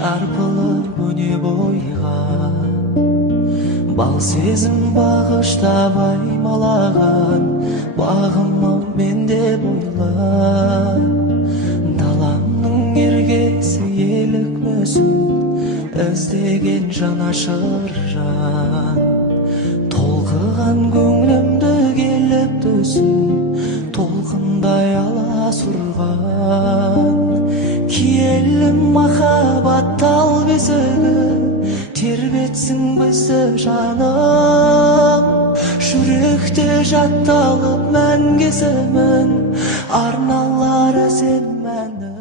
Çarpılıp öne boyga bal сезім bağıştab аймалаған бағыма менде бойла даламның ергесі елікмесін іздеген жанашыр жан толқыған көңілімді келіп түсін толқындай аласұрған киелі махаббат тал бесігі тербетсін бізді жаным жүректе жатталып мәңгесімін арналар әсем мәні